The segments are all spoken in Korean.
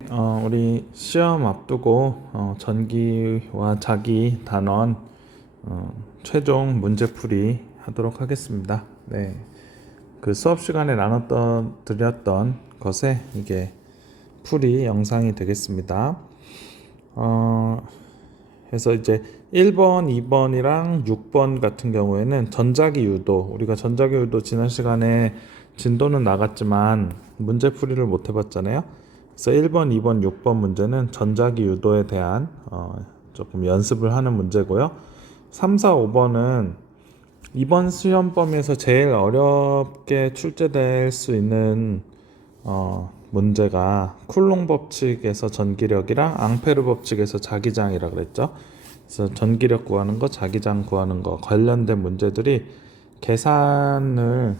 우리 시험 앞두고 전기와 자기 단원 최종 문제풀이 하도록 하겠습니다. 네, 그 수업 시간에 드렸던 것에 이게 풀이 영상이 되겠습니다. 그래서 이제 1번, 2번이랑 6번 같은 경우에는 전자기 유도, 우리가 전자기 유도 지난 시간에 진도는 나갔지만 문제풀이를 못 해봤잖아요. 그래서 1번, 2번, 6번 문제는 전자기 유도에 대한 조금 연습을 하는 문제고요. 3, 4, 5번은 이번 시험 범위에서 제일 어렵게 출제될 수 있는 문제가 쿨롱 법칙에서 전기력이랑 앙페르 법칙에서 자기장이라 그랬죠. 그래서 전기력 구하는 거, 자기장 구하는 거 관련된 문제들이 계산을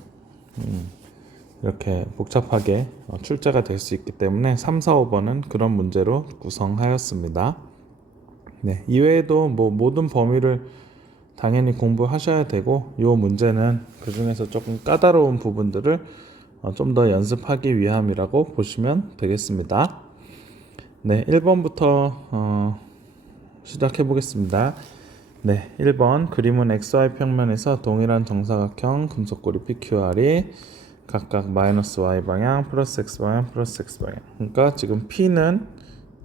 이렇게 복잡하게 출제가 될 수 있기 때문에 3, 4, 5번은 그런 문제로 구성하였습니다. 네, 이외에도 뭐 모든 범위를 당연히 공부하셔야 되고, 이 문제는 그 중에서 조금 까다로운 부분들을 좀 더 연습하기 위함이라고 보시면 되겠습니다. 네, 1번부터 시작해 보겠습니다. 네, 1번 그림은 XY 평면에서 동일한 정사각형 금속고리 PQR이 각각 마이너스 Y 방향, 플러스 X 방향, 플러스 X 방향. 그러니까 지금 P는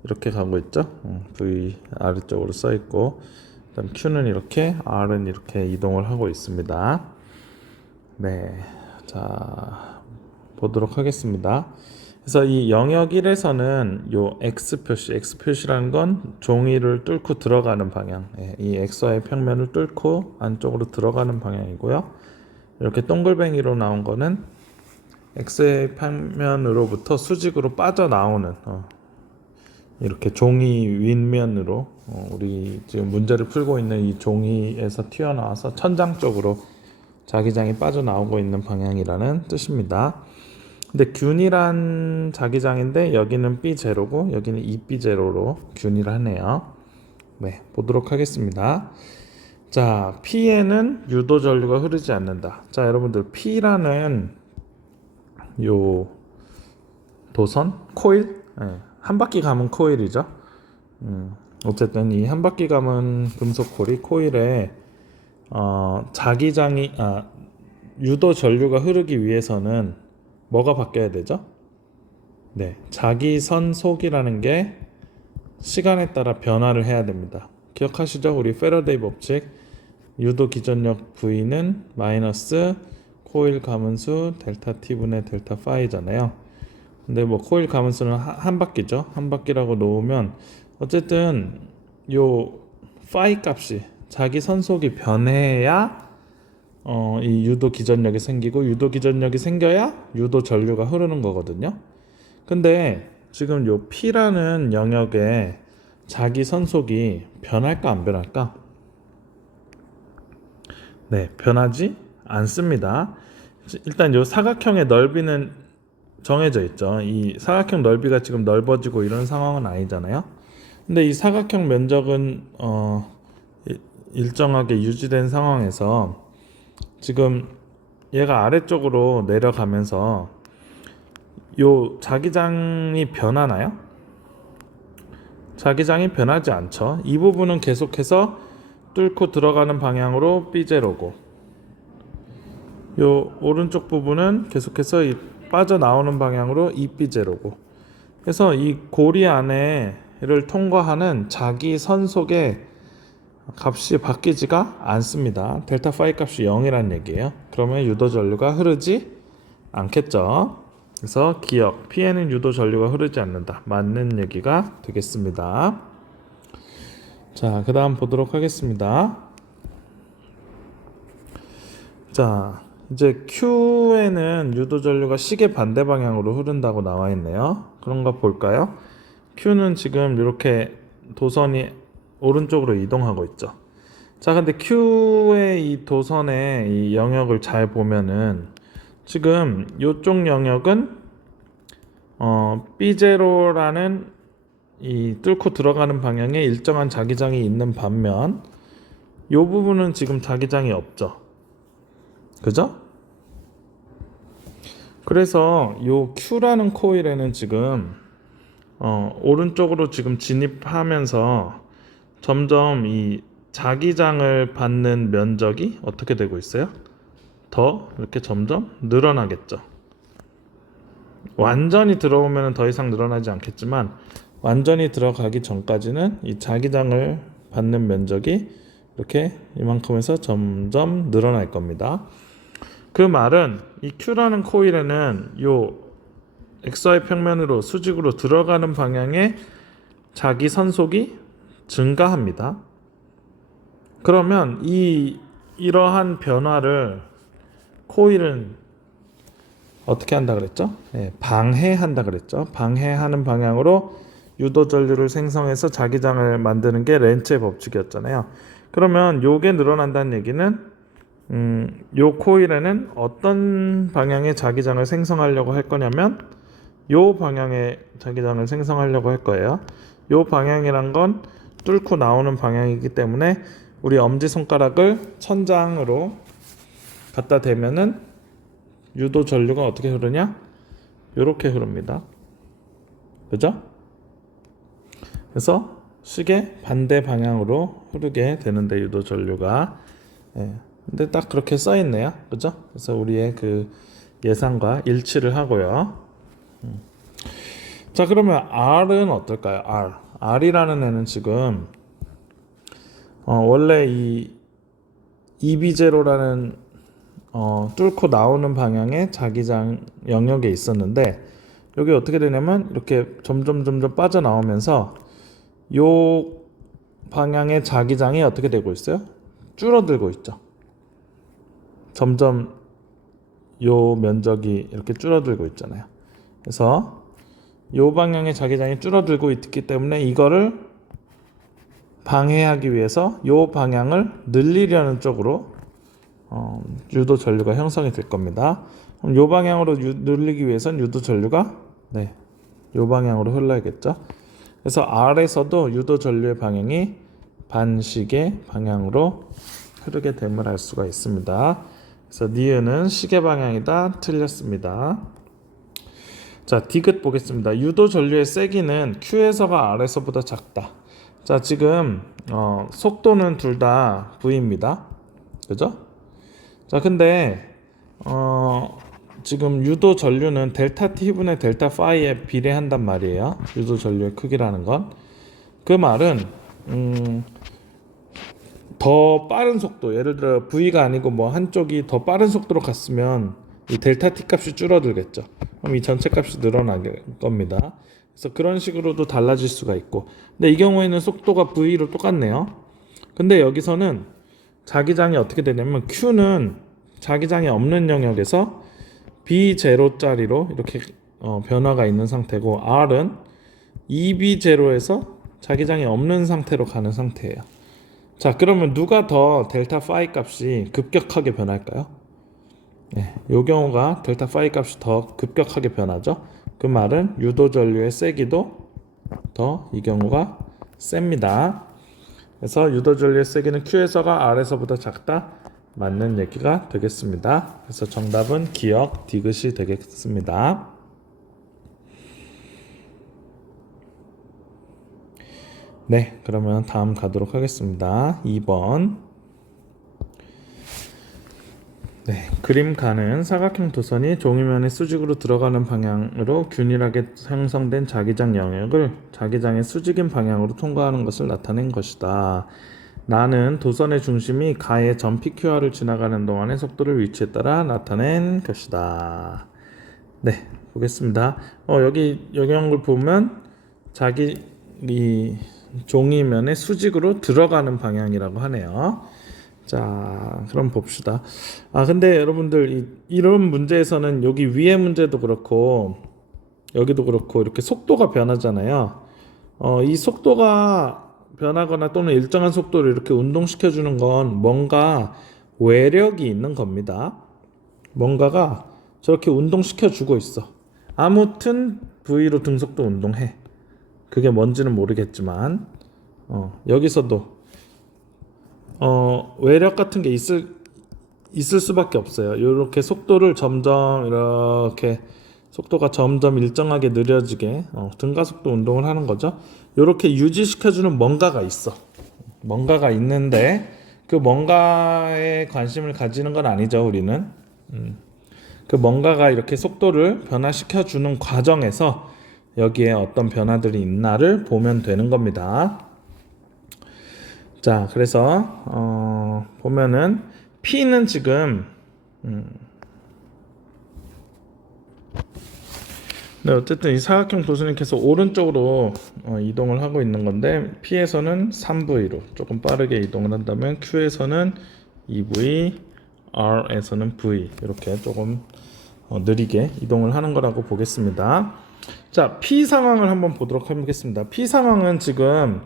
이렇게 가고 있죠. V 아래쪽으로 써 있고, 그다음 Q는 이렇게, R은 이렇게 이동을 하고 있습니다. 네, 자 보도록 하겠습니다. 그래서 이 영역 1에서는 요 X 표시라는 건 종이를 뚫고 들어가는 방향, 이 XY 평면을 뚫고 안쪽으로 들어가는 방향이고요. 이렇게 동글뱅이로 나온 거는 X의 평면으로부터 수직으로 빠져나오는 이렇게 종이 윗면으로 우리 지금 문제를 풀고 있는 이 종이에서 튀어나와서 천장 쪽으로 자기장이 빠져나오고 있는 방향이라는 뜻입니다. 근데 균일한 자기장인데 여기는 B0고 여기는 2B0로 균일을 하네요. 네, 보도록 하겠습니다. 자, P에는 유도 전류가 흐르지 않는다. 자, 여러분들 P라는 요 도선 코일, 한 바퀴 감은 코일이죠. 어쨌든 이 한 바퀴 감은 금속 코일에 자기장이 유도 전류가 흐르기 위해서는 뭐가 바뀌어야 되죠? 네, 자기선속이라는 게 시간에 따라 변화를 해야 됩니다. 기억하시죠? 우리 패러데이 법칙, 유도 기전력 V는 마이너스 코일 가문수 델타 T분의 델타 파이잖아요. 근데 뭐 코일 가문수는 한 바퀴죠. 한 바퀴라고 놓으면 어쨌든 요 파이 값이 자기 선속이 변해야 이 유도 기전력이 생기고, 유도 기전력이 생겨야 유도 전류가 흐르는 거거든요. 근데 지금 요 P라는 영역에 자기 선속이 변할까 안 변할까? 네, 변하지 않습니다. 일단 요 사각형의 넓이는 정해져 있죠. 이 사각형 넓이가 지금 넓어지고 이런 상황은 아니잖아요. 근데 이 사각형 면적은 일정하게 유지된 상황에서 지금 얘가 아래쪽으로 내려가면서 요 자기장이 변하나요? 자기장이 변하지 않죠. 이 부분은 계속해서 뚫고 들어가는 방향으로 B0고, 요 오른쪽 부분은 계속해서 빠져나오는 방향으로 2B0고, 그래서 이 고리 안에를 통과하는 자기 선속의 값이 바뀌지가 않습니다. 델타 파이 값이 0이란 얘기예요. 그러면 유도 전류가 흐르지 않겠죠. 그래서 기억, P에는 유도 전류가 흐르지 않는다. 맞는 얘기가 되겠습니다. 자, 그 다음 보도록 하겠습니다. 자, 이제 Q에는 유도 전류가 시계 반대 방향으로 흐른다고 나와 있네요. 그런가 볼까요? Q는 지금 이렇게 도선이 오른쪽으로 이동하고 있죠. 자, 근데 Q의 이 도선의 이 영역을 잘 보면은 지금 이쪽 영역은 B0라는 이 뚫고 들어가는 방향에 일정한 자기장이 있는 반면 이 부분은 지금 자기장이 없죠. 그죠? 그래서 요 Q라는 코일에는 지금 오른쪽으로 지금 진입하면서 점점 이 자기장을 받는 면적이 어떻게 되고 있어요? 더 이렇게 점점 늘어나겠죠. 완전히 들어오면 더 이상 늘어나지 않겠지만 완전히 들어가기 전까지는 이 자기장을 받는 면적이 이렇게 이만큼에서 점점 늘어날 겁니다. 그 말은 이 Q라는 코일에는 요 XY 평면으로 수직으로 들어가는 방향의 자기 선속이 증가합니다. 그러면 이러한 변화를 코일은 어떻게 한다 그랬죠? 네, 방해한다 그랬죠. 방해하는 방향으로 유도 전류를 생성해서 자기장을 만드는 게 렌츠의 법칙이었잖아요. 그러면 요게 늘어난다는 얘기는 요 코일에는 어떤 방향의 자기장을 생성하려고 할 거냐면 요 방향의 자기장을 생성하려고 할 거예요. 요 방향이란 건 뚫고 나오는 방향이기 때문에 우리 엄지손가락을 천장으로 갖다 대면은 유도 전류가 어떻게 흐르냐? 이렇게 흐릅니다. 그죠? 그래서 시계 반대 방향으로 흐르게 되는데 유도 전류가 근데 딱 그렇게 써 있네요. 그죠? 그래서 우리의 그 예상과 일치를 하고요. 자, 그러면 R은 어떨까요? R이라는 애는 지금 원래 이 EB0라는 뚫고 나오는 방향의 자기장 영역에 있었는데 여기 어떻게 되냐면 이렇게 점점 빠져나오면서 요 방향의 자기장이 어떻게 되고 있어요? 줄어들고 있죠. 점점 요 면적이 이렇게 줄어들고 있잖아요. 그래서 요 방향의 자기장이 줄어들고 있기 때문에 이거를 방해하기 위해서 요 방향을 늘리려는 쪽으로 유도 전류가 형성이 될 겁니다. 그럼 요 방향으로 늘리기 위해선 유도 전류가 요 방향으로 흘러야겠죠. 그래서 R에서도 유도 전류의 방향이 반시계 방향으로 흐르게 됨을 알 수가 있습니다. 그래서 니은은 시계 방향이다. 틀렸습니다. 자, 디귿 보겠습니다. 유도 전류의 세기는 Q에서가 R에서보다 작다. 자, 지금 속도는 둘 다 V입니다. 그죠? 자, 근데 지금 유도 전류는 델타 T분의 델타 파이에 비례한단 말이에요. 유도 전류의 크기라는 건. 그 말은 더 빠른 속도, 예를 들어 V가 아니고 뭐 한쪽이 더 빠른 속도로 갔으면 이 델타 T 값이 줄어들겠죠. 그럼 이 전체 값이 늘어날 겁니다. 그래서 그런 식으로도 달라질 수가 있고, 근데 이 경우에는 속도가 V로 똑같네요. 근데 여기서는 자기장이 어떻게 되냐면 Q는 자기장이 없는 영역에서 B0짜리로 이렇게 변화가 있는 상태고, R은 EB0에서 자기장이 없는 상태로 가는 상태예요. 자, 그러면 누가 더 델타 파이 값이 급격하게 변할까요? 이 경우가 델타 파이 값이 더 급격하게 변하죠. 그 말은 유도 전류의 세기도 더 이 경우가 셉니다. 그래서 유도 전류의 세기는 Q에서가 R에서보다 작다. 맞는 얘기가 되겠습니다. 그래서 정답은 기억 디귿이 되겠습니다. 네, 그러면 다음 가도록 하겠습니다. 2번. 네, 그림 가는 사각형 도선이 종이면에 수직으로 들어가는 방향으로 균일하게 형성된 자기장 영역을 자기장의 수직인 방향으로 통과하는 것을 나타낸 것이다. 나는 도선의 중심이 가의 점 PQR을 지나가는 동안의 속도를 위치에 따라 나타낸 것이다. 네, 보겠습니다. 여기 영역을 보면 이 종이면에 수직으로 들어가는 방향이라고 하네요. 자, 그럼 봅시다. 근데 여러분들 이런 문제에서는 여기 위에 문제도 그렇고 여기도 그렇고 이렇게 속도가 변하잖아요. 이 속도가 변하거나 또는 일정한 속도를 이렇게 운동시켜 주는 건 뭔가 외력이 있는 겁니다. 뭔가가 저렇게 운동시켜 주고 있어. 아무튼 V로 등속도 운동해. 그게 뭔지는 모르겠지만 여기서도 외력 같은 게 있을 수밖에 없어요. 이렇게 속도를 점점 이렇게 속도가 점점 일정하게 느려지게 등가속도 운동을 하는 거죠. 이렇게 유지시켜주는 뭔가가 있어. 뭔가가 있는데 그 뭔가에 관심을 가지는 건 아니죠, 우리는. 그 뭔가가 이렇게 속도를 변화시켜주는 과정에서 여기에 어떤 변화들이 있나를 보면 되는 겁니다. 자, 그래서 보면은 P는 지금 네, 어쨌든 이 사각형 도선이 계속 오른쪽으로 이동을 하고 있는 건데 P에서는 3V로 조금 빠르게 이동을 한다면 Q에서는 2V, R에서는 V 이렇게 조금 느리게 이동을 하는 거라고 보겠습니다. 자, P 상황을 한번 보도록 하겠습니다. P 상황은 지금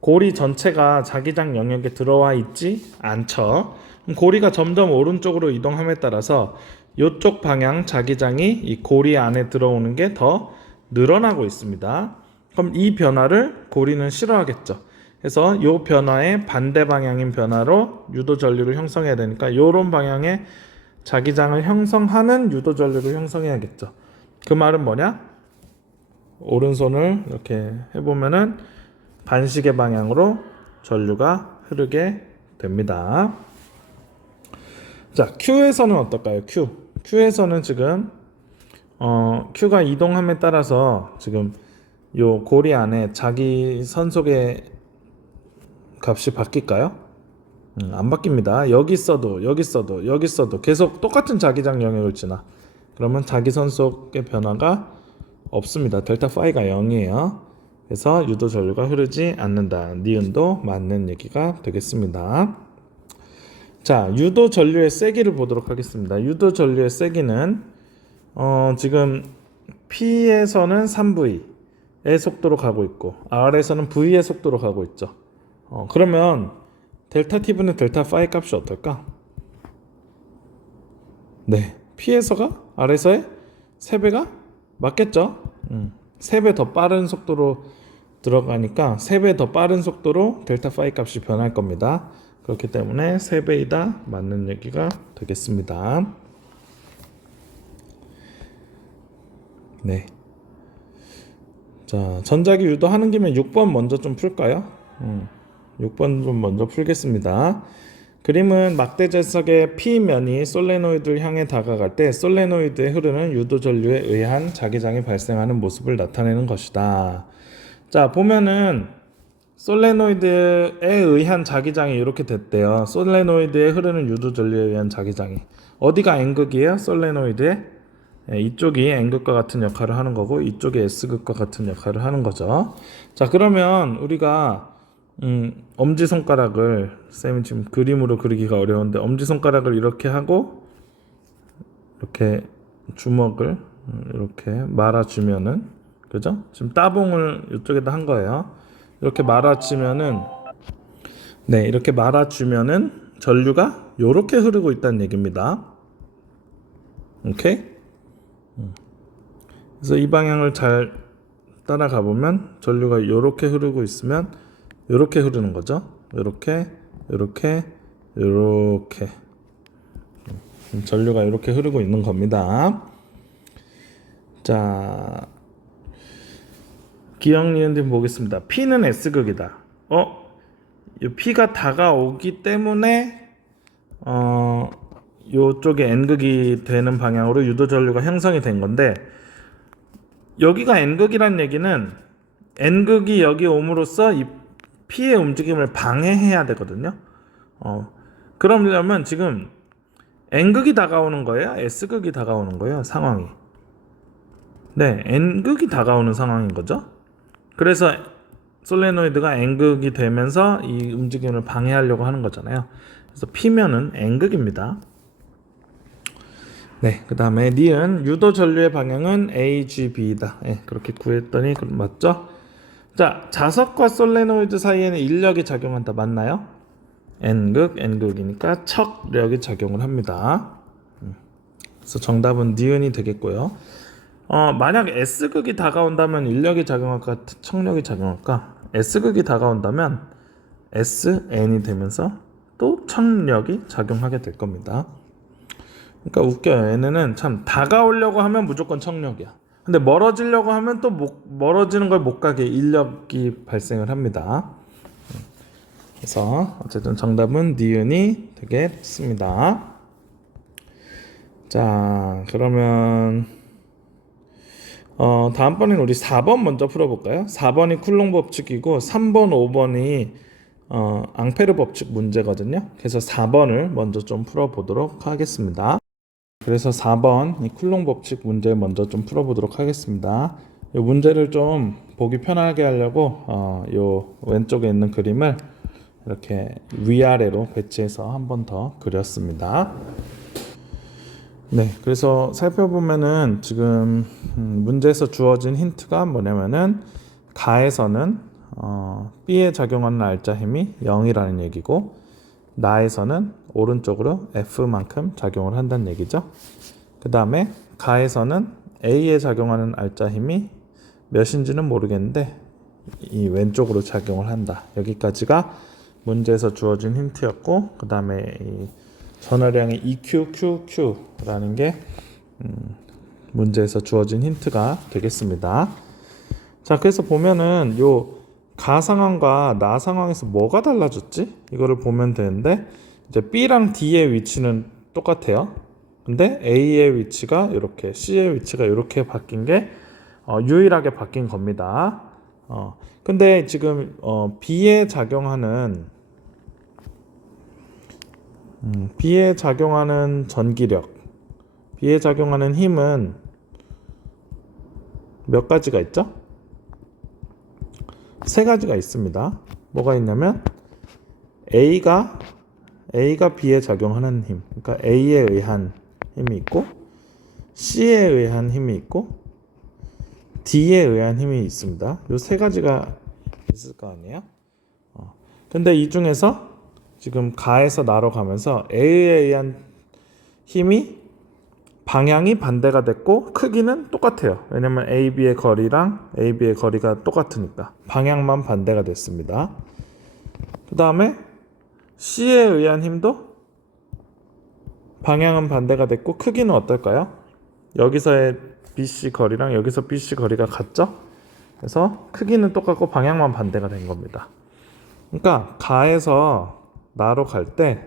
고리 전체가 자기장 영역에 들어와 있지 않죠. 고리가 점점 오른쪽으로 이동함에 따라서 이쪽 방향 자기장이 이 고리 안에 들어오는 게 더 늘어나고 있습니다. 그럼 이 변화를 고리는 싫어하겠죠. 그래서 이 변화의 반대 방향인 변화로 유도 전류를 형성해야 되니까 이런 방향의 자기장을 형성하는 유도 전류를 형성해야겠죠. 그 말은 뭐냐? 오른손을 이렇게 해보면은 반시계 방향으로 전류가 흐르게 됩니다. 자, Q에서는 어떨까요? Q에서는 지금 Q가 이동함에 따라서 지금 요 고리 안에 자기 선속의 값이 바뀔까요? 안 바뀝니다. 여기 있어도 계속 똑같은 자기장 영역을 지나. 그러면 자기 선속의 변화가 없습니다. 델타 파이가 0이에요. 그래서 유도 전류가 흐르지 않는다. 니은도 맞는 얘기가 되겠습니다. 자, 유도 전류의 세기를 보도록 하겠습니다. 유도 전류의 세기는 지금 P에서는 3V의 속도로 가고 있고 R에서는 V의 속도로 가고 있죠. 그러면 델타 T분의 델타 파이 값이 어떨까? 네, P에서가 R에서의 3배가 맞겠죠? 3배 더 빠른 속도로 들어가니까 3배 더 빠른 속도로 델타 파이 값이 변할 겁니다. 그렇기 때문에 3배이다 맞는 얘기가 되겠습니다. 네. 자, 전자기 유도하는 김에 6번 먼저 좀 풀까요? 6번 좀 먼저 풀겠습니다. 그림은 막대재석의 P면이 솔레노이드를 향해 다가갈 때 솔레노이드에 흐르는 유도 전류에 의한 자기장이 발생하는 모습을 나타내는 것이다. 자, 보면은 솔레노이드에 의한 자기장이 이렇게 됐대요. 솔레노이드에 흐르는 유도 전류에 의한 자기장이 어디가 N극이에요? 솔레노이드에 이쪽이 N극과 같은 역할을 하는 거고 이쪽이 S극과 같은 역할을 하는 거죠. 자, 그러면 우리가 엄지손가락을 쌤이 지금 그림으로 그리기가 어려운데 엄지손가락을 이렇게 하고 이렇게 주먹을 이렇게 말아주면은 그죠? 지금 따봉을 이쪽에다 한 거예요. 이렇게 말아주면은 네, 이렇게 말아주면은 전류가 이렇게 흐르고 있다는 얘기입니다. 오케이? 그래서 이 방향을 잘 따라가 보면 전류가 이렇게 흐르고 있으면 이렇게 흐르는 거죠. 이렇게 전류가 이렇게 흐르고 있는 겁니다. 자, 기억니은님 보겠습니다. P는 S극이다. 이 P가 다가오기 때문에 요쪽에 N극이 되는 방향으로 유도 전류가 형성이 된 건데 여기가 N극이란 얘기는 N극이 여기 옴으로써 이 P의 움직임을 방해해야 되거든요. 그러려면 지금 N극이 다가오는 거예요? S극이 다가오는 거예요? 상황이. 네, N극이 다가오는 상황인 거죠. 그래서 솔레노이드가 N극이 되면서 이 움직임을 방해하려고 하는 거잖아요. 그래서 P면은 N극입니다. 네, 그 다음에 니은 유도 전류의 방향은 AGB이다. 네, 그렇게 구했더니 맞죠? 자, 자석과 솔레노이드 사이에는 인력이 작용한다. 맞나요? N극이니까 척력이 작용을 합니다. 그래서 정답은 니은이 되겠고요. 만약 S극이 다가온다면 인력이 작용할까, 척력이 작용할까? S극이 다가온다면 SN이 되면서 또 척력이 작용하게 될 겁니다. 그러니까 웃겨요. 얘네는 참 다가오려고 하면 무조건 청력이야. 근데 멀어지려고 하면 또 멀어지는 걸 못 가게 인력이 발생을 합니다. 그래서 어쨌든 정답은 니은이 되겠습니다. 자, 그러면 다음번엔 우리 4번 먼저 풀어볼까요? 4번이 쿨롱 법칙이고 3번, 5번이 앙페르 법칙 문제거든요. 그래서 4번을 먼저 좀 풀어보도록 하겠습니다. 그래서 4번 이 쿨롱 법칙 문제 먼저 좀 풀어보도록 하겠습니다. 이 문제를 좀 보기 편하게 하려고 요 왼쪽에 있는 그림을 이렇게 위아래로 배치해서 한 번 더 그렸습니다. 네, 그래서 살펴보면은 지금 문제에서 주어진 힌트가 뭐냐면은 가에서는 B에 작용하는 알자 힘이 0이라는 얘기고 나에서는 오른쪽으로 F만큼 작용을 한다는 얘기죠. 그 다음에 가에서는 A에 작용하는 알자 힘이 몇인지는 모르겠는데 이 왼쪽으로 작용을 한다. 여기까지가 문제에서 주어진 힌트였고 그 다음에 이 전하량의 EQQQ라는 게 문제에서 주어진 힌트가 되겠습니다. 자, 그래서 보면은 요 가 상황과 나 상황에서 뭐가 달라졌지? 이거를 보면 되는데 이제 B랑 D의 위치는 똑같아요. 근데 A의 위치가 이렇게, C의 위치가 이렇게 바뀐 게 유일하게 바뀐 겁니다. 근데 지금 B에 작용하는 전기력, B에 작용하는 힘은 몇 가지가 있죠? 세 가지가 있습니다. 뭐가 있냐면 A가 B에 작용하는 힘, 그러니까 A에 의한 힘이 있고 C에 의한 힘이 있고 D에 의한 힘이 있습니다. 이 세 가지가 있을 거 아니에요? 근데 이 중에서 지금 가에서 나로 가면서 A에 의한 힘이 방향이 반대가 됐고 크기는 똑같아요. 왜냐면 AB의 거리랑 AB의 거리가 똑같으니까 방향만 반대가 됐습니다. 그 다음에 C에 의한 힘도 방향은 반대가 됐고 크기는 어떨까요? 여기서의 BC 거리랑 여기서 BC 거리가 같죠? 그래서 크기는 똑같고 방향만 반대가 된 겁니다. 그러니까 가에서 나로 갈 때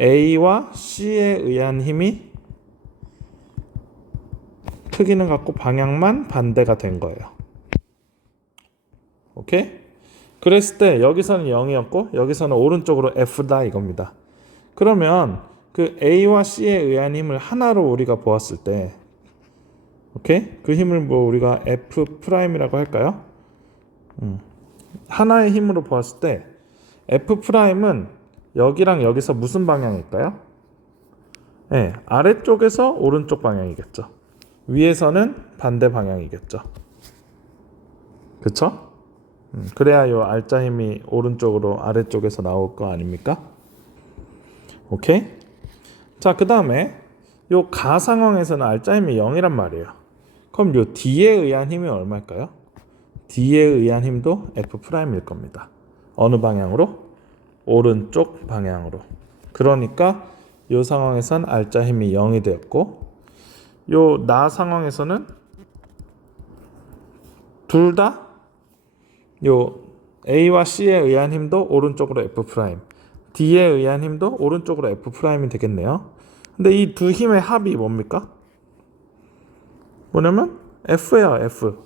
A와 C에 의한 힘이 크기는 같고 방향만 반대가 된 거예요. 오케이? 그랬을 때 여기서는 0이었고 여기서는 오른쪽으로 F다 이겁니다. 그러면 그 A와 C에 의한 힘을 하나로 우리가 보았을 때 오케이? 그 힘을 뭐 우리가 F'이라고 할까요? 하나의 힘으로 보았을 때 F'은 여기랑 여기서 무슨 방향일까요? 네, 아래쪽에서 오른쪽 방향이겠죠. 위에서는 반대 방향이겠죠. 그쵸? 그래야 요 알자 힘이 오른쪽으로 아래쪽에서 나올 거 아닙니까? 오케이? 자, 그 다음에 요 가 상황에서는 알자 힘이 0이란 말이에요. 그럼 요 D에 의한 힘이 얼마일까요? D에 의한 힘도 F'일 겁니다. 어느 방향으로? 오른쪽 방향으로. 그러니까 요 상황에선 알자 힘이 0이 되었고 요 나 상황에서는 둘 다 요 A와 C에 의한 힘도 오른쪽으로 F', D에 의한 힘도 오른쪽으로 F'이 되겠네요. 근데 이 두 힘의 합이 뭡니까? 뭐냐면 F예요, F.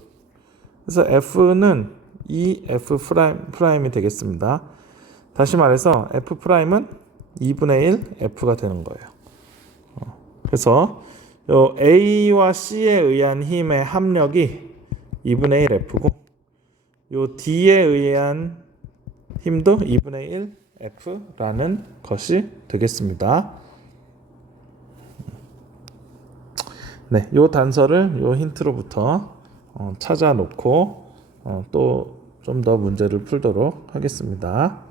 그래서 F는 이 F'이 되겠습니다. 다시 말해서 F'은 2분의 1 F가 되는 거예요. 그래서 요 A와 C에 의한 힘의 합력이 2분의 1 F고 요 D에 의한 힘도 2분의 1 F라는 것이 되겠습니다. 네, 요 단서를 요 힌트로부터 찾아 놓고 또 좀 더 문제를 풀도록 하겠습니다.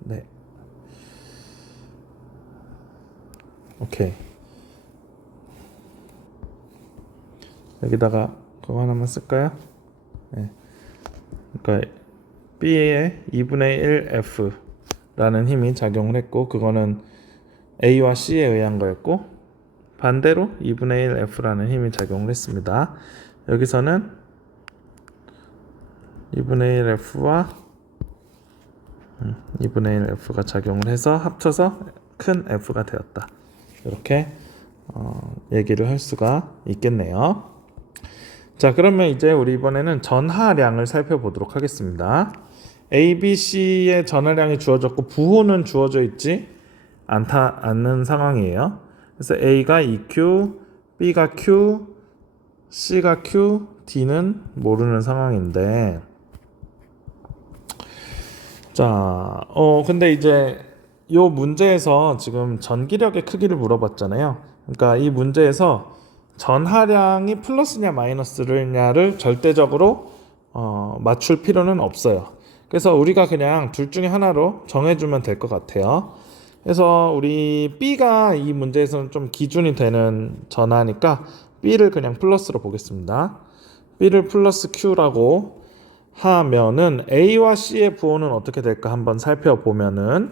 네. 오케이. 여기다가 그거 하나만 쓸까요? 네. 그러니까 B에 2분의 1 F라는 힘이 작용을 했고 그거는 A와 C에 의한 거였고 반대로 2분의 1 F라는 힘이 작용을 했습니다. 여기서는 2분의 1 F와 2분의 1 F가 작용을 해서 합쳐서 큰 F가 되었다. 이렇게 얘기를 할 수가 있겠네요. 자, 그러면 이제 우리 이번에는 전하량을 살펴보도록 하겠습니다. A, B, C의 전하량이 주어졌고 부호는 주어져 있지 않는 상황이에요. 그래서 A가 EQ, B가 Q, C가 Q, D는 모르는 상황인데, 자, 근데 이제 요 문제에서 지금 전기력의 크기를 물어봤잖아요. 그러니까 이 문제에서 전하량이 플러스냐 마이너스냐를 절대적으로 맞출 필요는 없어요. 그래서 우리가 그냥 둘 중에 하나로 정해주면 될 것 같아요. 그래서 우리 B가 이 문제에서는 좀 기준이 되는 전하니까 B를 그냥 플러스로 보겠습니다. B를 플러스 Q라고 하면은 A와 C의 부호는 어떻게 될까 한번 살펴보면은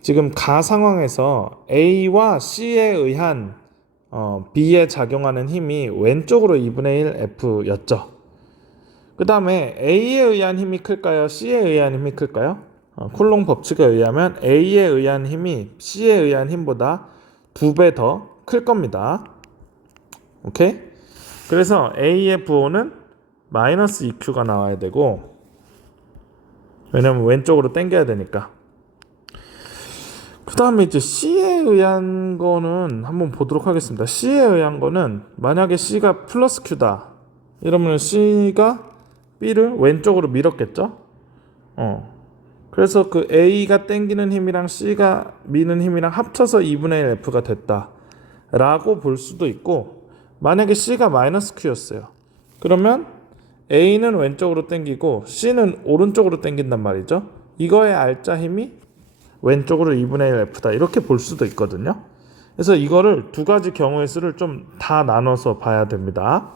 지금 가 상황에서 A와 C에 의한 B에 작용하는 힘이 왼쪽으로 2분의 1 F였죠. 그 다음에 A에 의한 힘이 클까요? C에 의한 힘이 클까요? 쿨롱 법칙에 의하면 A에 의한 힘이 C에 의한 힘보다 2배 더 클 겁니다. 오케이? 그래서 A의 부호는 마이너스 EQ가 나와야 되고, 왜냐면 왼쪽으로 당겨야 되니까. 그 다음에 이제 C에 의한 거는 한번 보도록 하겠습니다. C에 의한 거는 만약에 C가 플러스 Q다 이러면 C가 B를 왼쪽으로 밀었겠죠? 그래서 그 A가 당기는 힘이랑 C가 미는 힘이랑 합쳐서 2분의 1 F가 됐다 라고 볼 수도 있고, 만약에 C가 마이너스 Q였어요. 그러면 A는 왼쪽으로 당기고 C는 오른쪽으로 당긴단 말이죠. 이거의 알짜 힘이 왼쪽으로 2분의 1 F다 이렇게 볼 수도 있거든요. 그래서 이거를 두 가지 경우의 수를 좀 다 나눠서 봐야 됩니다.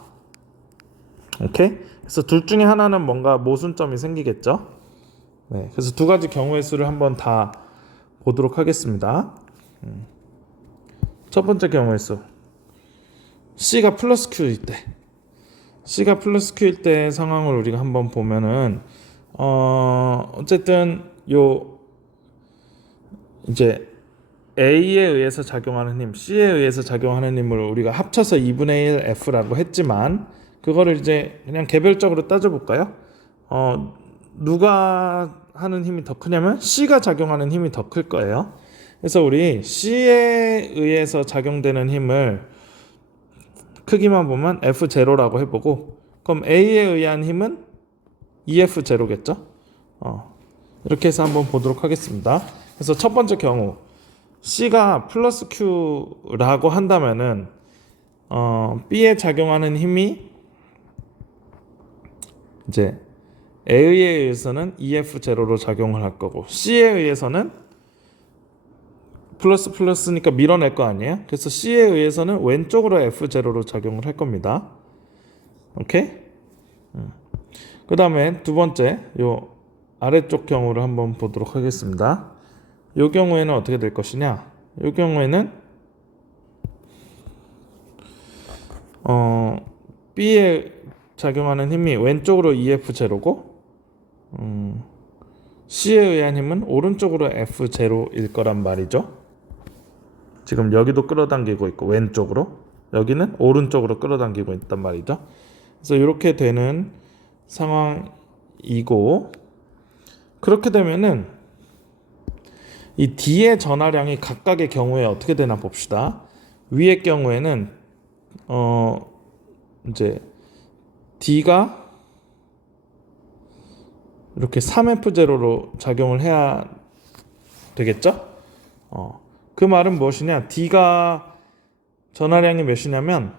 오케이? 그래서 둘 중에 하나는 뭔가 모순점이 생기겠죠. 네, 그래서 두 가지 경우의 수를 한번 다 보도록 하겠습니다. 첫 번째 경우의 수, C가 플러스 Q일 때, C가 플러스 Q일 때 상황을 우리가 한번 보면은 어쨌든 요 이제 A에 의해서 작용하는 힘, C에 의해서 작용하는 힘을 우리가 합쳐서 2분의 1 F라고 했지만, 그거를 이제 그냥 개별적으로 따져볼까요? 누가 하는 힘이 더 크냐면 C가 작용하는 힘이 더 클 거예요. 그래서 우리 C에 의해서 작용되는 힘을 크기만 보면 F0라고 해보고, 그럼 A에 의한 힘은 EF0겠죠? 이렇게 해서 한번 보도록 하겠습니다. 그래서 첫 번째 경우 C가 플러스 Q라고 한다면은 B에 작용하는 힘이 이제 A에 의해서는 EF0로 작용을 할 거고, C에 의해서는 플러스니까 밀어낼 거 아니에요? 그래서 C에 의해서는 왼쪽으로 F0로 작용을 할 겁니다. 오케이? 그 다음에 두 번째, 요 아래쪽 경우를 한번 보도록 하겠습니다. 요 경우에는 어떻게 될 것이냐? 요 경우에는 B에 작용하는 힘이 왼쪽으로 EF0고, C에 의한 힘은 오른쪽으로 F0일 거란 말이죠. 지금 여기도 끌어당기고 있고 왼쪽으로, 여기는 오른쪽으로 끌어당기고 있단 말이죠. 그래서 이렇게 되는 상황이고, 그렇게 되면은 이 D의 전하량이 각각의 경우에 어떻게 되나 봅시다. 위의 경우에는 이제 D가 이렇게 3F0로 작용을 해야 되겠죠? 그 말은 무엇이냐? D가 전하량이 몇이냐면,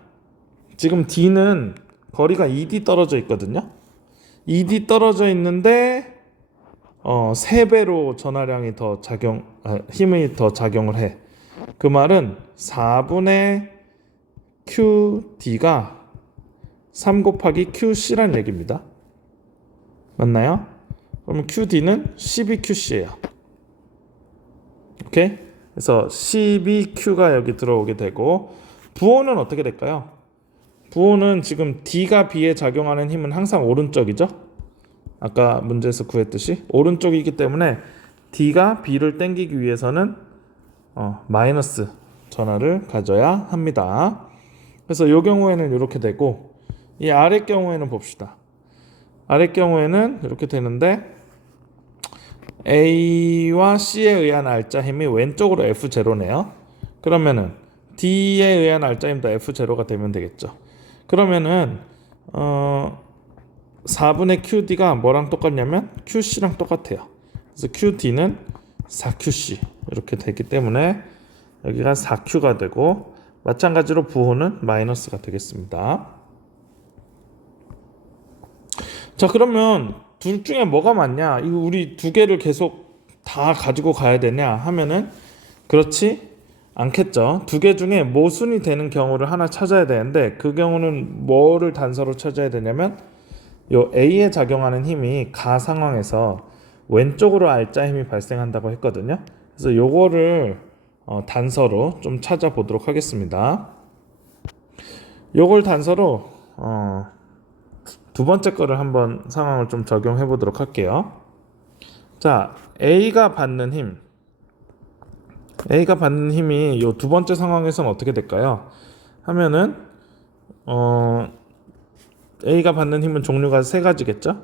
지금 D는 거리가 ED 떨어져 있거든요. ED 떨어져 있는데 3배로 전하량이 더 힘이 더 작용을 해. 그 말은 4분의 QD가 3 곱하기 QC란 얘기입니다. 맞나요? 그러면 QD는 12QC예요. 오케이? 그래서 12Q가 여기 들어오게 되고 부호는 어떻게 될까요? 부호는 지금 D가 B에 작용하는 힘은 항상 오른쪽이죠. 아까 문제에서 구했듯이 오른쪽이기 때문에 D가 B를 당기기 위해서는 마이너스 전하를 가져야 합니다. 그래서 이 경우에는 이렇게 되고 이 아래 경우에는 봅시다. 아래 경우에는 이렇게 되는데 A와 C에 의한 알짜 힘이 왼쪽으로 F0네요. 그러면은 D에 의한 알짜 힘도 F0가 되면 되겠죠. 그러면은 4분의 QD가 뭐랑 똑같냐면 QC랑 똑같아요. 그래서 QD는 4QC 이렇게 되기 때문에 여기가 4Q가 되고 마찬가지로 부호는 마이너스가 되겠습니다. 자, 그러면 둘 중에 뭐가 맞냐? 이거 우리 두 개를 계속 다 가지고 가야 되냐 하면은 그렇지 않겠죠. 두 개 중에 모순이 되는 경우를 하나 찾아야 되는데 그 경우는 뭐를 단서로 찾아야 되냐면 요 A에 작용하는 힘이 가 상황에서 왼쪽으로 알짜 힘이 발생한다고 했거든요. 그래서 요거를 단서로 좀 찾아보도록 하겠습니다. 요걸 단서로 두 번째 거를 한번 상황을 좀 적용해 보도록 할게요. 자, A가 받는 힘이 요 두 번째 상황에서는 어떻게 될까요? 하면은 A가 받는 힘은 종류가 세 가지겠죠?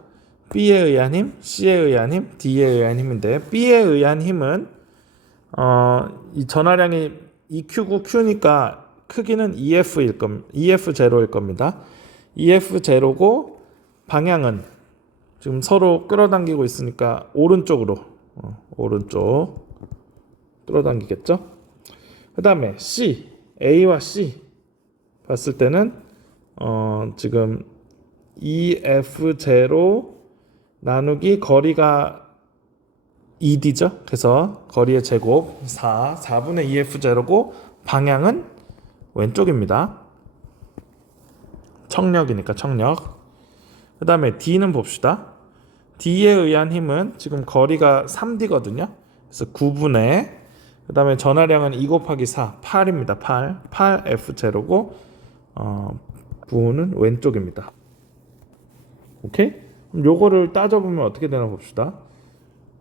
B에 의한 힘, C에 의한 힘, D에 의한 힘인데 B에 의한 힘은 이 전하량이 EQ고 Q니까 크기는 EF0일 겁니다. EF0고 방향은 지금 서로 끌어당기고 있으니까 오른쪽으로 오른쪽 끌어당기겠죠? 그 다음에 C, A와 C 봤을 때는 지금 EF0 나누기 거리가 2D죠. 그래서 거리의 제곱 4분의 EF0고 방향은 왼쪽입니다. 청력이니까 청력. 그 다음에 D는 봅시다. D에 의한 힘은 지금 거리가 3D거든요. 그래서 9분의 그 다음에 전하량은 2 곱하기 4, 8입니다. 8F0고 부호는 왼쪽입니다. 오케이? 그럼 요거를 따져보면 어떻게 되나 봅시다.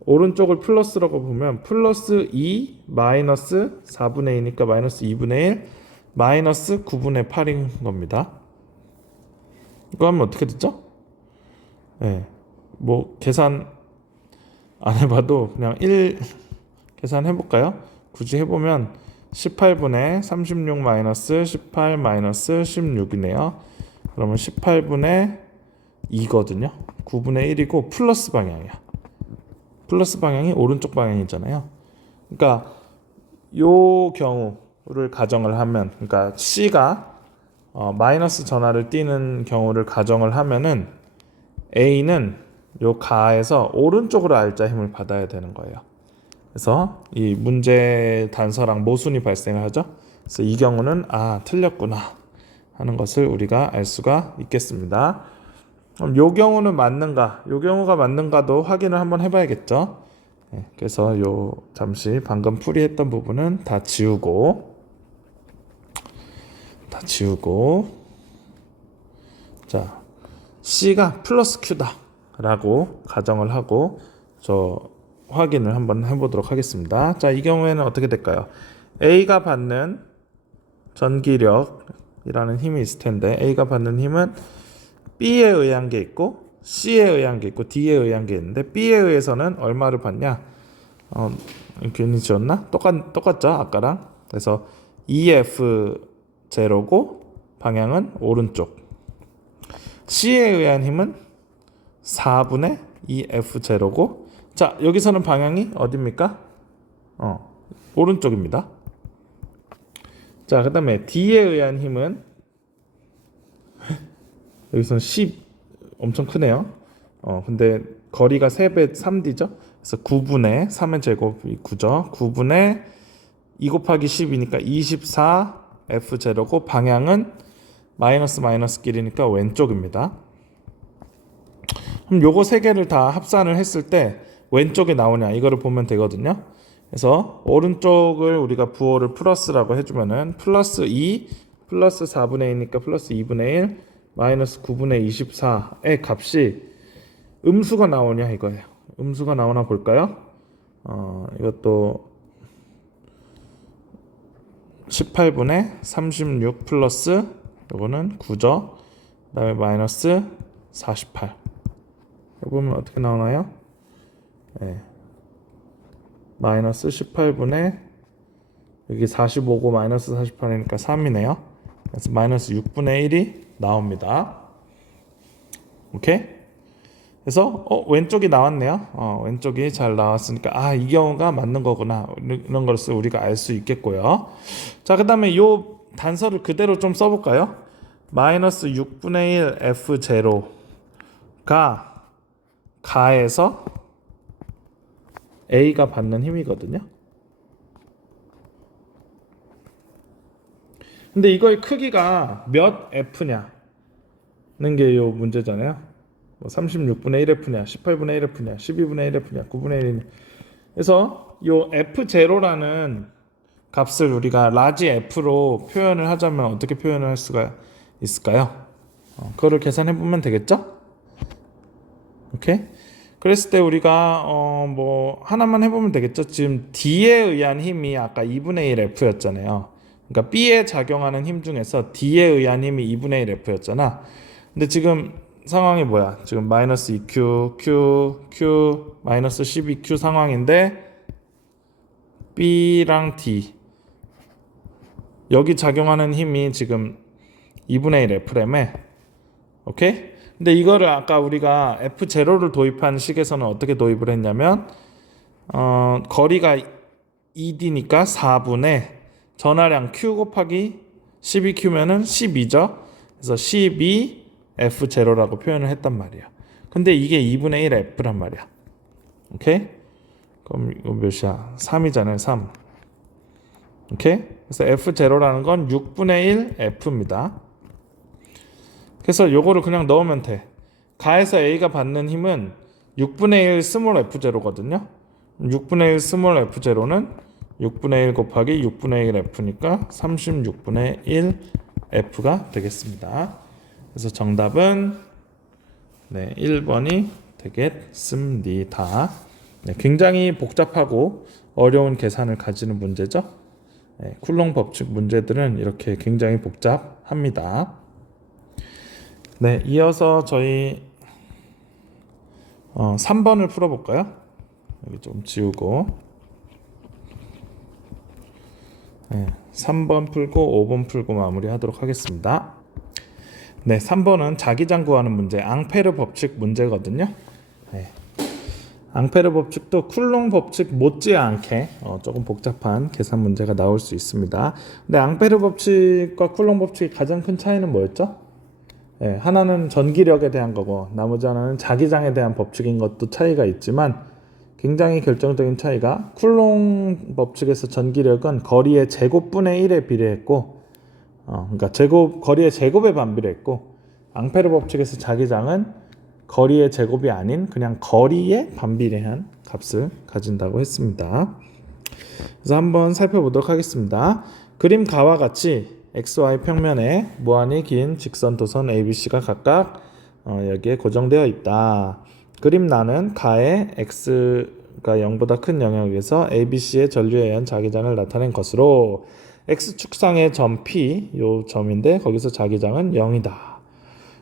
오른쪽을 플러스라고 보면 플러스 2 마이너스 4분의 2니까 마이너스 2분의 1 마이너스 9분의 8인 겁니다. 이거 하면 어떻게 됐죠? 네, 뭐 계산 안 해봐도 그냥 1 계산해 볼까요? 굳이 해보면 18분의 36 마이너스 18 마이너스 16이네요. 그러면 18분의 2거든요. 9분의 1이고 플러스 방향이야. 플러스 방향이 오른쪽 방향이잖아요. 그러니까 요 경우를 가정을 하면, 그러니까 C가 마이너스 전하를 띄는 경우를 가정을 하면은 A는 요 가에서 오른쪽으로 알짜 힘을 받아야 되는 거예요. 그래서 이 문제 단서랑 모순이 발생을 하죠. 그래서 이 경우는 틀렸구나 하는 것을 우리가 알 수가 있겠습니다. 그럼 요 경우는 맞는가? 요 경우가 맞는가도 확인을 한번 해봐야겠죠. 네, 그래서 잠시 방금 풀이했던 부분은 다 지우고 자, C가 플러스 Q다 라고 가정을 하고 저 확인을 한번 해보도록 하겠습니다. 자, 이 경우에는 어떻게 될까요? A가 받는 전기력이라는 힘이 있을 텐데 A가 받는 힘은 B에 의한 게 있고 C에 의한 게 있고 D에 의한 게 있는데 B에 의해서는 얼마를 받냐? 괜히 지웠나? 똑같죠? 아까랑. 그래서 EF0고 방향은 오른쪽. C에 의한 힘은 4분의 EF0고 자, 여기서는 방향이 어디입니까? 오른쪽입니다. 자, 그 다음에 D에 의한 힘은 여기서는 10 엄청 크네요. 근데 거리가 3배 3D죠. 그래서 9분의 3의 제곱이 9죠. 9분의 2 곱하기 10이니까 24 F0고 방향은 마이너스 길이니까 왼쪽입니다. 그럼 요거 세 개를 다 합산을 했을 때 왼쪽에 나오냐 이거를 보면 되거든요. 그래서 오른쪽을 우리가 부호를 플러스라고 해주면은 플러스 2 플러스 4분의 1이니까 플러스 2분의 1 마이너스 9분의 24의 값이 음수가 나오냐 이거예요. 음수가 나오나 볼까요? 이것도 18분의 36 플러스 이거는 9죠. 그 다음에 마이너스 48. 이거 보면 어떻게 나오나요? 네. 마이너스 18분의 여기 45고 마이너스 48이니까 3이네요. 그래서 마이너스 6분의 1이 나옵니다. 오케이? 그래서 왼쪽이 나왔네요. 왼쪽이 잘 나왔으니까 이 경우가 맞는 거구나. 이런 것을 우리가 알 수 있겠고요. 자, 그 다음에 요 단서를 그대로 좀 써볼까요? 마이너스 6분의 1 F0가 가에서 A가 받는 힘이거든요. 근데 이거의 크기가 몇 F냐는 게 요 문제잖아요. 뭐 36분의 1F냐, 18분의 1F냐, 12분의 1F냐, 9분의 1이냐. 그래서 요 F0라는 값을 우리가 라지 F로 표현을 하자면 어떻게 표현을 할 수가 있을까요? 그거를 계산해 보면 되겠죠? 오케이? 그랬을 때 우리가 뭐 하나만 해보면 되겠죠. 지금 D에 의한 힘이 아까 2분의 1 F였잖아요. 그러니까 B에 작용하는 힘 중에서 D에 의한 힘이 2분의 1 F였잖아. 근데 지금 상황이 뭐야? 지금 마이너스 2Q, Q, 마이너스 12Q 상황인데 B랑 D 여기 작용하는 힘이 지금 2분의 1 F라며. 오케이? 근데 이거를 아까 우리가 F0를 도입한 식에서는 어떻게 도입을 했냐면 거리가 2D니까 4분의 전하량 Q 곱하기 12Q면은 12죠. 그래서 12F0라고 표현을 했단 말이야. 근데 이게 2분의 1 F란 말이야. 오케이? 그럼 이거 몇이야? 3이잖아요. 3. 오케이? 그래서 F0라는 건 6분의 1 F입니다. 그래서 요거를 그냥 넣으면 돼. 가에서 A가 받는 힘은 6분의 1 스몰 F0거든요. 6분의 1 스몰 F0는 6분의 1 곱하기 6분의 1 F니까 36분의 1 F가 되겠습니다. 그래서 정답은 1번이 되겠습니다. 굉장히 복잡하고 어려운 계산을 가지는 문제죠. 쿨롱 법칙 문제들은 이렇게 굉장히 복잡합니다. 이어서 저희 3번을 풀어볼까요? 여기 좀 지우고 3번 풀고 5번 풀고 마무리하도록 하겠습니다. 3번은 자기장 구하는 문제, 앙페르 법칙 문제거든요. 앙페르 법칙도 쿨롱 법칙 못지않게 조금 복잡한 계산 문제가 나올 수 있습니다. 근데 앙페르 법칙과 쿨롱 법칙의 가장 큰 차이는 뭐였죠? 하나는 전기력에 대한 거고 나머지 하나는 자기장에 대한 법칙인 것도 차이가 있지만 굉장히 결정적인 차이가 쿨롱 법칙에서 전기력은 거리의 제곱분의 1에 비례했고 그러니까 거리의 제곱에 반비례했고 앙페르 법칙에서 자기장은 거리의 제곱이 아닌 그냥 거리에 반비례한 값을 가진다고 했습니다. 그래서 한번 살펴보도록 하겠습니다. 그림 가와 같이 XY 평면에 무한히 긴 직선 도선 ABC가 각각 여기에 고정되어 있다. 그림 나는 가의 X가 0보다 큰 영역에서 ABC의 전류에 의한 자기장을 나타낸 것으로 X축상의 점 P, 요 점인데 거기서 자기장은 0이다.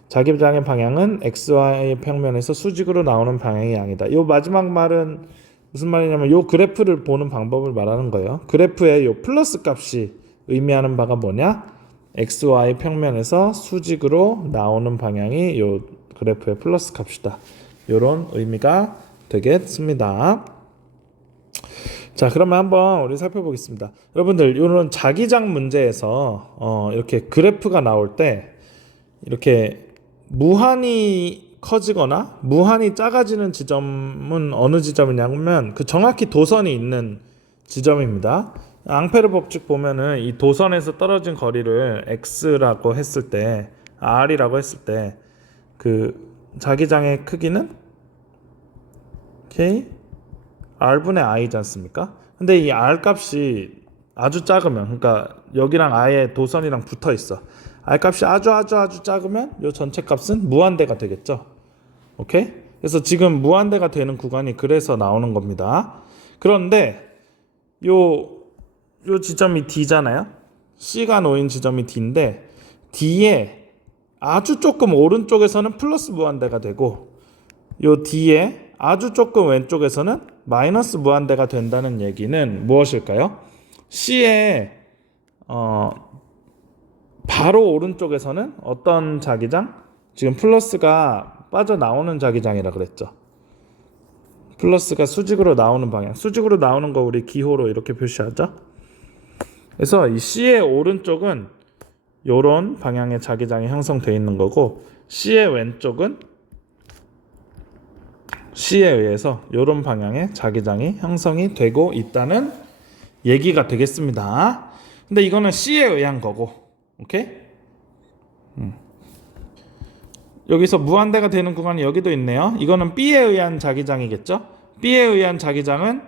자기장의 방향은 XY 평면에서 수직으로 나오는 방향이 양이다. 요 마지막 말은 무슨 말이냐면 요 그래프를 보는 방법을 말하는 거예요. 그래프에 요 플러스 값이 의미하는 바가 뭐냐? XY 평면에서 수직으로 나오는 방향이 요 그래프의 플러스 값이다. 요런 의미가 되겠습니다. 자, 그러면 한번 우리 살펴보겠습니다. 여러분들, 이런 자기장 문제에서 이렇게 그래프가 나올 때 이렇게 무한히 커지거나 무한히 작아지는 지점은 어느 지점이냐면 그 정확히 도선이 있는 지점입니다. 앙페르 법칙 보면은 이 도선에서 떨어진 거리를 x라고 했을 때, r이라고 했을 때 그 자기장의 크기는 k r분의 i지 않습니까? 근데 이 R 값이 아주 작으면, 그러니까 여기랑 아예 도선이랑 붙어 있어. R 값이 아주 작으면 이 전체 값은 무한대가 되겠죠. 오케이? 그래서 지금 무한대가 되는 구간이 그래서 나오는 겁니다. 그런데 요 지점이 D잖아요. C가 놓인 지점이 D인데 D에 아주 조금 오른쪽에서는 플러스 무한대가 되고 요 D에 아주 조금 왼쪽에서는 마이너스 무한대가 된다는 얘기는 무엇일까요? C의 바로 오른쪽에서는 어떤 자기장? 지금 플러스가 빠져나오는 자기장이라 그랬죠. 플러스가 수직으로 나오는 방향. 수직으로 나오는 거 우리 기호로 이렇게 표시하죠. 그래서 이 C의 오른쪽은 이런 방향의 자기장이 형성되어 있는 거고 C의 왼쪽은 C에 의해서 이런 방향의 자기장이 형성이 되고 있다는 얘기가 되겠습니다. 근데 이거는 C에 의한 거고, 오케이? 여기서 무한대가 되는 구간이 여기도 있네요. 이거는 B에 의한 자기장이겠죠? B에 의한 자기장은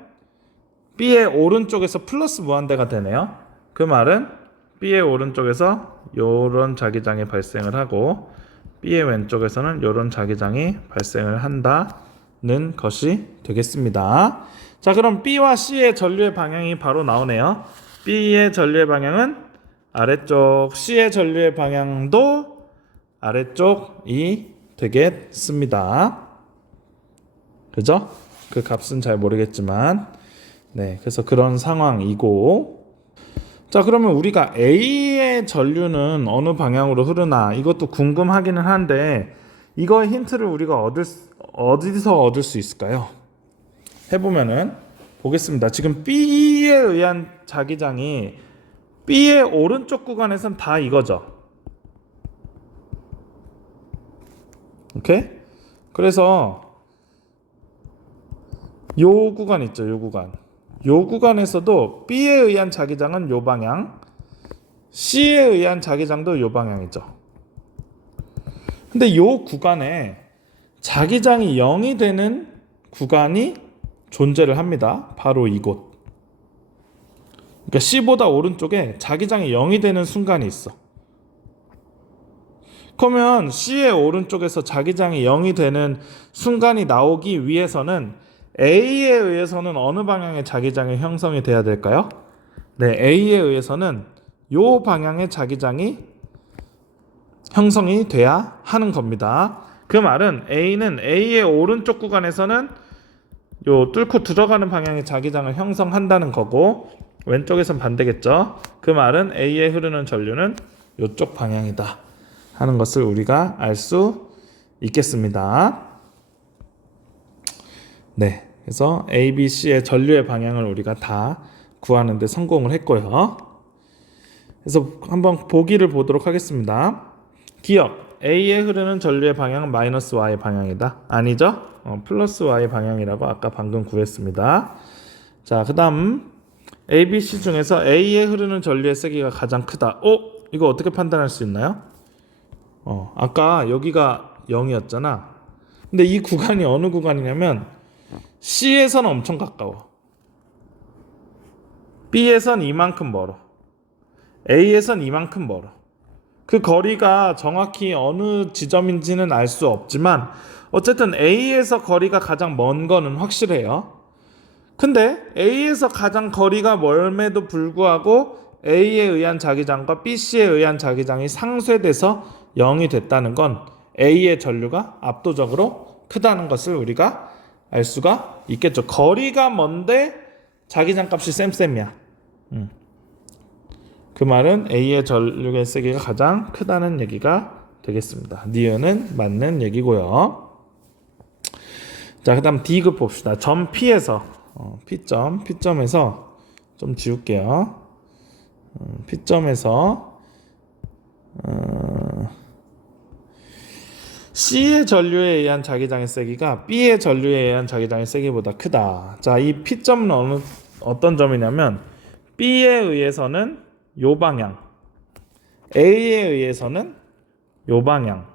B의 오른쪽에서 플러스 무한대가 되네요. 그 말은 B의 오른쪽에서 이런 자기장이 발생을 하고 B의 왼쪽에서는 이런 자기장이 발생을 한다는 것이 되겠습니다. 자, 그럼 B와 C의 전류의 방향이 바로 나오네요. B의 전류의 방향은 아래쪽, C의 전류의 방향도 아래쪽이 되겠습니다. 그죠? 그 값은 잘 모르겠지만 네, 그래서 그런 상황이고 자, 그러면 우리가 A의 전류는 어느 방향으로 흐르나 이것도 궁금하기는 한데 이거의 힌트를 우리가 어디서 얻을 수 있을까요? 해보면은 보겠습니다. 지금 B에 의한 자기장이 B의 오른쪽 구간에선 다 이거죠. 오케이? 그래서 요 구간 있죠. 요 구간. 요 구간에서도 B에 의한 자기장은 요 방향, C에 의한 자기장도 요 방향이죠. 근데 요 구간에 자기장이 0이 되는 구간이 존재를 합니다. 바로 이곳. 그러니까 C보다 오른쪽에 자기장이 0이 되는 순간이 있어. 그러면 C의 오른쪽에서 자기장이 0이 되는 순간이 나오기 위해서는 A에 의해서는 어느 방향의 자기장이 형성이 돼야 될까요? 네, A에 의해서는 요 방향의 자기장이 형성이 돼야 하는 겁니다. 그 말은 A는 A의 오른쪽 구간에서는 요 뚫고 들어가는 방향의 자기장을 형성한다는 거고 왼쪽에선 반대겠죠. 그 말은 A에 흐르는 전류는 요쪽 방향이다 하는 것을 우리가 알 수 있겠습니다. 네, 그래서 A, B, C의 전류의 방향을 우리가 다 구하는 데 성공을 했고요. 그래서 한번 보기를 보도록 하겠습니다. 기억, A에 흐르는 전류의 방향은 마이너스 Y 방향이다. 아니죠? 플러스 Y 방향이라고 아까 방금 구했습니다. 자, 그 다음 A, B, C 중에서 A에 흐르는 전류의 세기가 가장 크다. 이거 어떻게 판단할 수 있나요? 아까 여기가 0이었잖아. 근데 이 구간이 어느 구간이냐면 C에서는 엄청 가까워. B에선 이만큼 멀어. A에선 이만큼 멀어. 그 거리가 정확히 어느 지점인지는 알 수 없지만 어쨌든 A에서 거리가 가장 먼 거는 확실해요. 근데 A에서 가장 거리가 멀음에도 불구하고 A에 의한 자기장과 BC에 의한 자기장이 상쇄돼서 0이 됐다는 건 A의 전류가 압도적으로 크다는 것을 우리가 알 수가 있겠죠. 거리가 먼데 자기장 값이 쌤쌤이야. 그 말은 A의 전류의 세기가 가장 크다는 얘기가 되겠습니다. 니은은 맞는 얘기고요. 자, 그 다음 D급 봅시다. 점 P에서 P점에서 좀 지울게요. P점에서 C의 전류에 의한 자기장의 세기가 B의 전류에 의한 자기장의 세기보다 크다. 자, 이 P점은 어떤 점이냐면 B에 의해서는 요 방향, A에 의해서는 요 방향,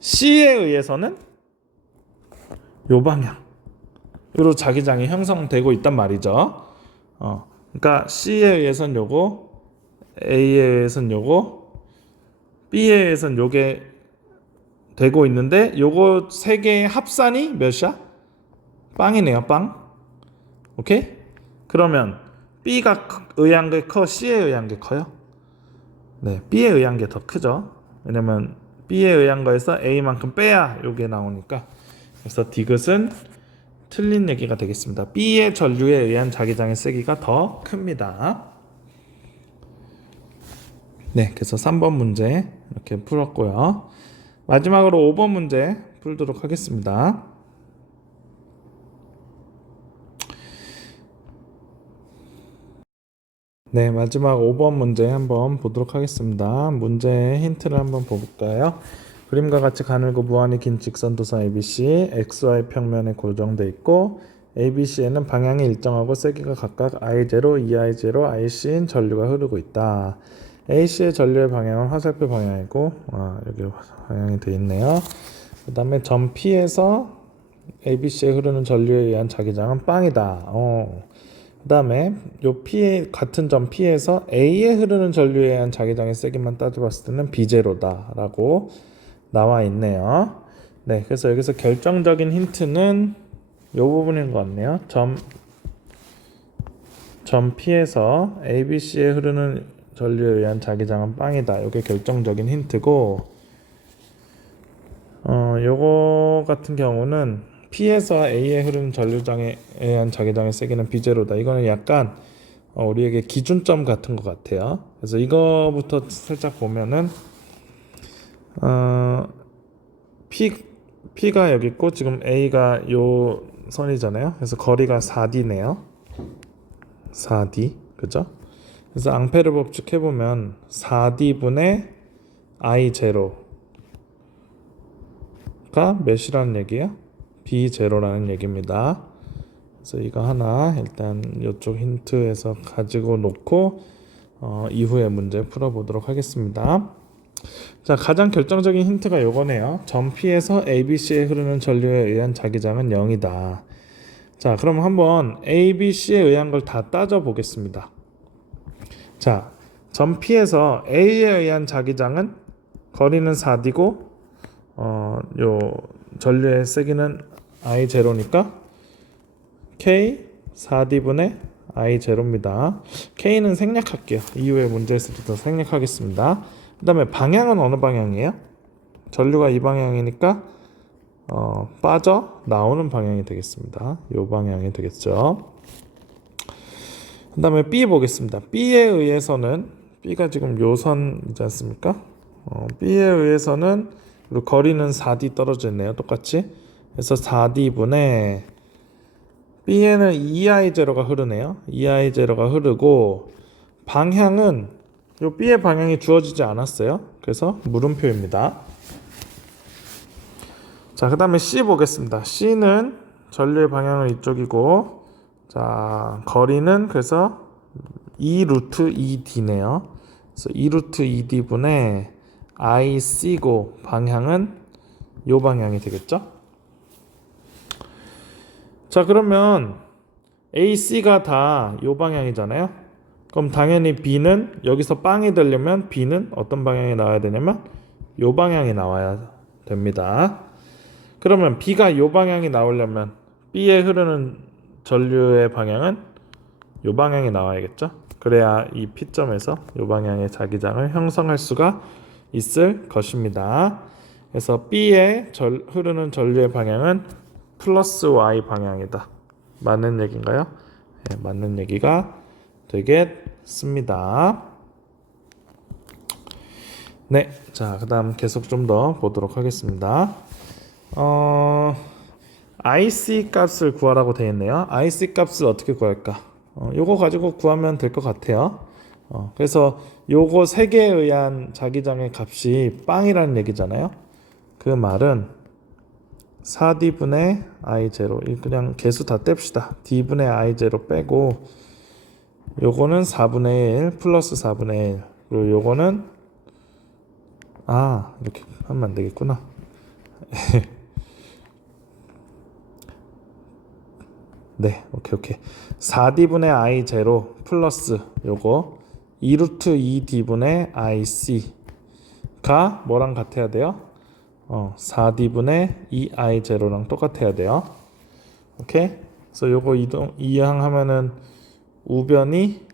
C에 의해서는 요 방향 요로 자기장이 형성되고 있단 말이죠. 그러니까 C에 의해선 요거, A에 의해선 요거, B에 의해선 요게 되고 있는데 요거 세 개의 합산이 몇이야? 빵이네요, 빵. 오케이? 그러면 B가 의한 게 커, C에 의한 게 커요? 네, B에 의한 게 더 크죠. 왜냐면 B에 의한 거에서 A만큼 빼야 요게 나오니까. 그래서 디귿은 틀린 얘기가 되겠습니다. B의 전류에 의한 자기장의 세기가 더 큽니다. 네, 그래서 3번 문제 이렇게 풀었고요. 마지막으로 5번 문제 풀도록 하겠습니다. 네, 마지막 5번 문제 한번 보도록 하겠습니다. 문제의 힌트를 한번 볼까요? 그림과 같이 가늘고 무한히 긴 직선 도선 ABC, XY 평면에 고정돼 있고 ABC에는 방향이 일정하고 세기가 각각 I0, EI0, IC인 전류가 흐르고 있다. AC의 전류의 방향은 화살표 방향이고 여기 방향이 되어 있네요. 그 다음에 점 P에서 ABC에 흐르는 전류에 의한 자기장은 빵이다. 그 다음에 요 P 같은 점 P에서 A에 흐르는 전류에 의한 자기장의 세기만 따져봤을 때는 B0다 라고 나와 있네요. 네, 그래서 여기서 결정적인 힌트는 요 부분인 것 같네요. 점 P에서 ABC에 흐르는 전류에 의한 자기장은 빵이다. 이게 결정적인 힌트고, 요거 같은 경우는 P에서 A에 흐르는 전류장에 의한 자기장의 세기는 B0다. 이거는 약간 우리에게 기준점 같은 것 같아요. 그래서 이거부터 살짝 보면은 P가 여기 있고 지금 A가 요 선이잖아요. 그래서 거리가 4D네요. 4D, 그죠? 그래서 앙페르 법칙 해보면 4D분의 I0가 몇이라는 얘기예요? B0라는 얘기입니다. 그래서 이거 하나 일단 이쪽 힌트에서 가지고 놓고 이후에 문제 풀어보도록 하겠습니다. 자, 가장 결정적인 힌트가 요거네요. 점 P에서 ABC에 흐르는 전류에 의한 자기장은 0이다. 자, 그럼 한번 ABC에 의한 걸 다 따져 보겠습니다. 자, 점 P에서 A에 의한 자기장은 거리는 4D고 요 전류의 세기는 I0니까 K 4D분의 I0입니다. K는 생략할게요. 이후에 문제에서도 생략하겠습니다. 그 다음에 방향은 어느 방향이에요? 전류가 이 방향이니까 빠져 나오는 방향이 되겠습니다. 이 방향이 되겠죠. 그 다음에 B 보겠습니다. B에 의해서는 B가 지금 요 선이지 않습니까? B에 의해서는 거리는 4D 떨어져 있네요. 똑같이. 그래서 4D분의 B에는 EI0가 흐르네요. EI0가 흐르고 방향은 요 B의 방향이 주어지지 않았어요. 그래서 물음표입니다. 자, 그 다음에 C 보겠습니다. C는 전류의 방향은 이쪽이고, 자, 거리는 그래서 2 루트 2D네요. 그래서 2 루트 2D분의 IC고 방향은 요 방향이 되겠죠? 자, 그러면 AC가 다 요 방향이잖아요. 그럼 당연히 B는 여기서 빵이 되려면 B는 어떤 방향이 나와야 되냐면 요 방향이 나와야 됩니다. 그러면 B가 요 방향이 나오려면 B에 흐르는 전류의 방향은 요 방향이 나와야겠죠. 그래야 이 P점에서 요 방향의 자기장을 형성할 수가 있을 것입니다. 그래서 B에 흐르는 전류의 방향은 플러스 Y 방향이다. 맞는 얘기인가요? 네, 맞는 얘기가 되겠습니다. 네, 자, 그 다음 계속 좀 더 보도록 하겠습니다. IC 값을 구하라고 되어 있네요. IC 값을 어떻게 구할까? 요거 가지고 구하면 될 것 같아요. 그래서 요거 세 개에 의한 자기장의 값이 빵이라는 얘기잖아요. 그 말은 4D분의 I0, 그냥 개수 다 뗍시다. D분의 I0 빼고 요거는 4분의 1 플러스 4분의 1, 그리고 요거는 이렇게 하면 안 되겠구나. 네, 오케이. 4d분의 i 제로 플러스 요거 2루트 2d분의 ic가 뭐랑 같아야 돼요? 4d분의 2i 제로랑 똑같아야 돼요. 오케이? 그래서 요거 이항하면은 우변이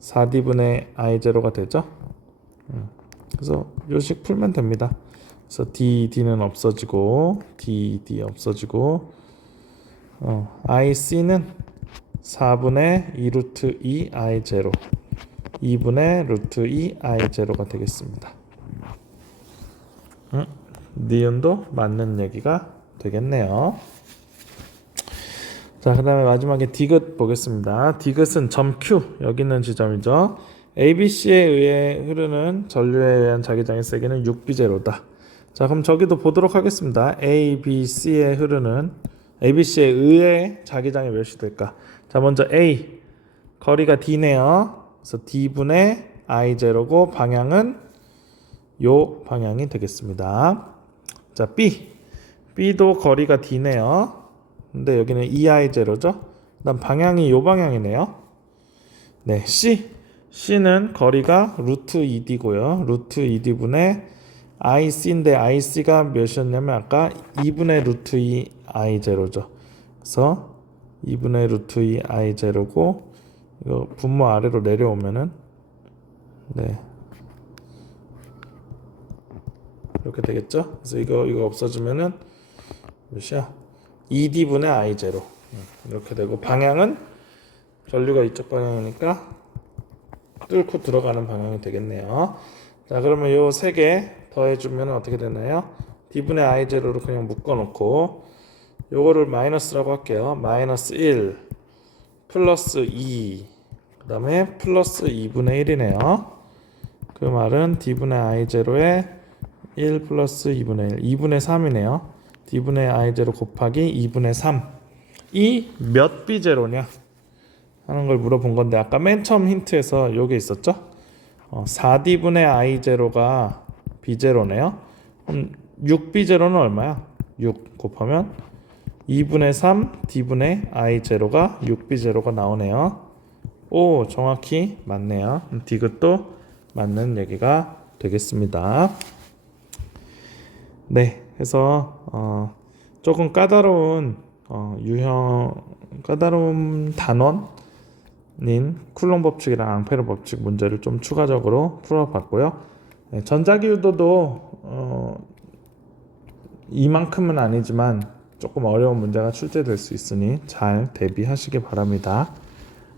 4d분의 i 제로가 되죠. 그래서 요식 풀면 됩니다. 그래서 d는 없어지고 d 없어지고 ic는 4분의 2루트 2i 제로 2분의 루트 2i 제로가 되겠습니다. 니은도 맞는 얘기가 되겠네요. 자, 그 다음에 마지막에 디귿 보겠습니다. 디귿은 점 Q, 여기 있는 지점이죠. ABC에 의해 흐르는 전류에 의한 자기장의 세기는 6B0다. 자, 그럼 저기도 보도록 하겠습니다. ABC에 의해 자기장이 몇이 될까? 자, 먼저 A, 거리가 D네요. 그래서 D분의 I0고 방향은 요 방향이 되겠습니다. 자, B도 거리가 D네요. 근데 여기는 2i0죠. 그다음 방향이 요 방향이네요. 네, C는 거리가 루트 2d고요. 루트 2d분의 IC인데 IC가 몇이었냐면 아까 2분의 루트 2i0죠. 그래서 2분의 루트 2i0고 이거 분모 아래로 내려오면은 네 이렇게 되겠죠. 그래서 이거 없어지면은 몇이야? 2d분의 i0 이렇게 되고 방향은 전류가 이쪽 방향이니까 뚫고 들어가는 방향이 되겠네요. 자, 그러면 요 세 개 더해주면 어떻게 되나요? d분의 i0로 그냥 묶어놓고 요거를 마이너스라고 할게요. 마이너스 1 플러스 2 그 다음에 플러스 2분의 1이네요. 그 말은 d분의 i0에 1 플러스 2분의 1 2분의 3이네요. d분의 i0 곱하기 2분의 3 이 몇 b0냐 하는 걸 물어본 건데 아까 맨 처음 힌트에서 요게 있었죠. 4d분의 i0가 b0네요. 그럼 6b0는 얼마야? 6 곱하면 2분의 3 d분의 i0가 6b0가 나오네요. 오, 정확히 맞네요. 디귿도 맞는 얘기가 되겠습니다. 네, 해서 조금 까다로운 까다로운 단원인 쿨롱 법칙이랑 앙페르 법칙 문제를 좀 추가적으로 풀어봤고요. 네, 전자기유도도 이만큼은 아니지만 조금 어려운 문제가 출제될 수 있으니 잘 대비하시기 바랍니다.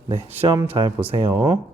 네, 시험 잘 보세요.